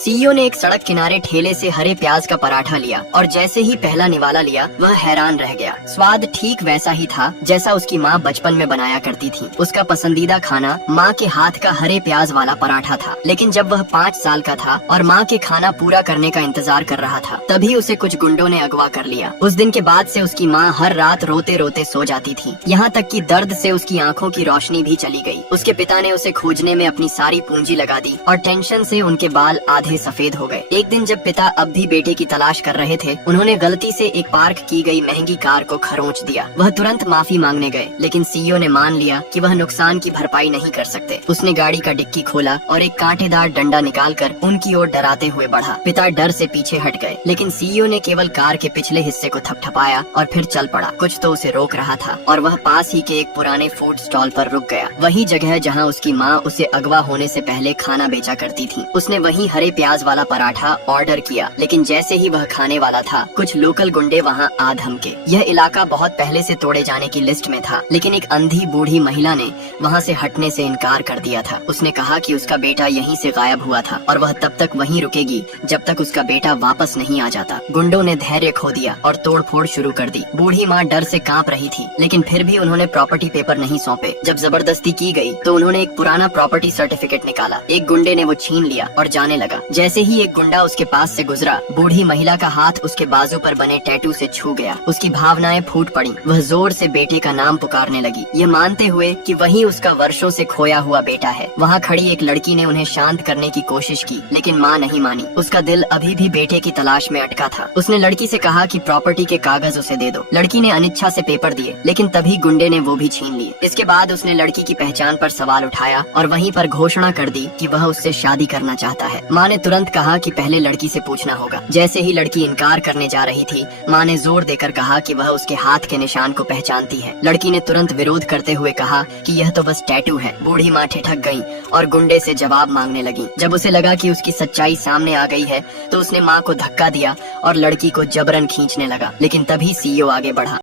CEO ने एक सड़क किनारे ठेले से हरे प्याज का पराठा लिया और जैसे ही पहला निवाला लिया वह हैरान रह गया। स्वाद ठीक वैसा ही था जैसा उसकी माँ बचपन में बनाया करती थी। उसका पसंदीदा खाना माँ के हाथ का हरे प्याज वाला पराठा था। लेकिन जब वह 5 साल का था और माँ के खाना पूरा करने का इंतजार कर रहा था, तभी उसे कुछ गुंडों ने अगवा कर लिया। उस दिन के बाद से उसकी माँ हर रात रोते रोते सो जाती थी। यहाँ तक कि दर्द से उसकी आंखों की रोशनी भी चली गई। उसके पिता ने उसे खोजने में अपनी सारी पूंजी लगा दी और टेंशन से उनके बाल आधे सफेद हो गए। एक दिन जब पिता अब भी बेटे की तलाश कर रहे थे, उन्होंने गलती से एक पार्क की गई महंगी कार को खरोंच दिया। वह तुरंत माफी मांगने गए, लेकिन सीईओ ने मान लिया कि वह नुकसान की भरपाई नहीं कर सकते। उसने गाड़ी का डिक्की खोला और एक कांटेदार डंडा निकालकर उनकी ओर डराते हुए बढ़ा। पिता डर से पीछे हट गए, लेकिन सीईओ ने केवल कार के पिछले हिस्से को थपथपाया और फिर चल पड़ा। कुछ तो उसे रोक रहा था और वह पास ही के एक पुराने फूड स्टॉल पर रुक गया। वही जगह जहाँ उसकी माँ उसे अगवा होने से पहले खाना बेचा करती थी। उसने वही हरे प्याज वाला पराठा ऑर्डर किया, लेकिन जैसे ही वह खाने वाला था, कुछ लोकल गुंडे वहाँ आ धमके। यह इलाका बहुत पहले से तोड़े जाने की लिस्ट में था, लेकिन एक अंधी बूढ़ी महिला ने वहाँ से हटने से इनकार कर दिया था। उसने कहा कि उसका बेटा यहीं से गायब हुआ था और वह तब तक वहीं रुकेगी जब तक उसका बेटा वापस नहीं आ जाता। गुंडों ने धैर्य खो दिया और तोड़फोड़ शुरू कर दी। बूढ़ी माँ डर से कांप रही थी, लेकिन फिर भी उन्होंने प्रॉपर्टी पेपर नहीं सौंपे। जब जबरदस्ती की गई तो उन्होंने एक पुराना प्रॉपर्टी सर्टिफिकेट निकाला। एक गुंडे ने वो छीन लिया और जाने लगा। जैसे ही एक गुंडा उसके पास से गुजरा, बूढ़ी महिला का हाथ उसके बाजू पर बने टैटू से छू गया। उसकी भावनाएं फूट पड़ी। वह जोर से बेटे का नाम पुकारने लगी, ये मानते हुए कि वही उसका वर्षों से खोया हुआ बेटा है। वहाँ खड़ी एक लड़की ने उन्हें शांत करने की कोशिश की, लेकिन माँ नहीं मानी। उसका दिल अभी भी बेटे की तलाश में अटका था। उसने लड़की से कहा कि प्रॉपर्टी के कागज उसे दे दो। लड़की ने अनिच्छा से पेपर दिए, लेकिन तभी गुंडे ने वो भी छीन लिए। इसके बाद उसने लड़की की पहचान पर सवाल उठाया और वहीं पर घोषणा कर दी कि वह उससे शादी करना चाहता है। माँ ने तुरंत कहा कि पहले लड़की से पूछना होगा। जैसे ही लड़की इनकार करने जा रही थी, माँ ने जोर देकर कहा कि वह उसके हाथ के निशान को पहचानती है। लड़की ने तुरंत विरोध करते हुए कहा कि यह तो बस टैटू है। बूढ़ी माँ ठिठक गई और गुंडे से जवाब मांगने लगी। जब उसे लगा कि उसकी सच्चाई सामने आ गई है, तो उसने माँ को धक्का दिया और लड़की को जबरन खींचने लगा, लेकिन तभी सीईओ आगे बढ़ा।